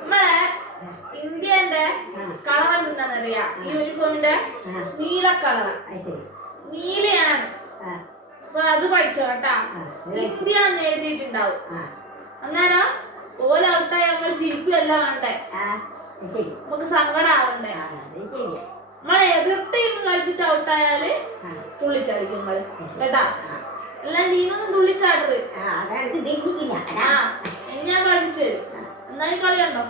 നമ്മളെ ഇന്ത്യന്റെ കളർ എന്താണെന്നറിയാം? യൂണിഫോമിന്റെ നീല കളർ, നീലയാണ്. അപ്പൊ അത് പഠിച്ചോ കേട്ടാ. ഇന്ത്യ എന്ന് എഴുതിയിട്ടുണ്ടാവും. അന്നേരം ഓല ഔട്ടായി നമ്മൾ ചിരിക്കുകയല്ല വേണ്ടേ, നമുക്ക് സങ്കടം ആവണ്ടേ. നമ്മളെ എതിർത്ത് ഇന്ന് കളിച്ചിട്ട് ഔട്ടായാല് തുള്ളിച്ചാടിക്കും നമ്മള് കേട്ടാ. അല്ലാണ്ട് ഇന്നൊന്നും തുള്ളിച്ചാടരുത്. ഞാൻ പഠിപ്പിച്ചു തരും. എന്നാലും കളി കണ്ടോ?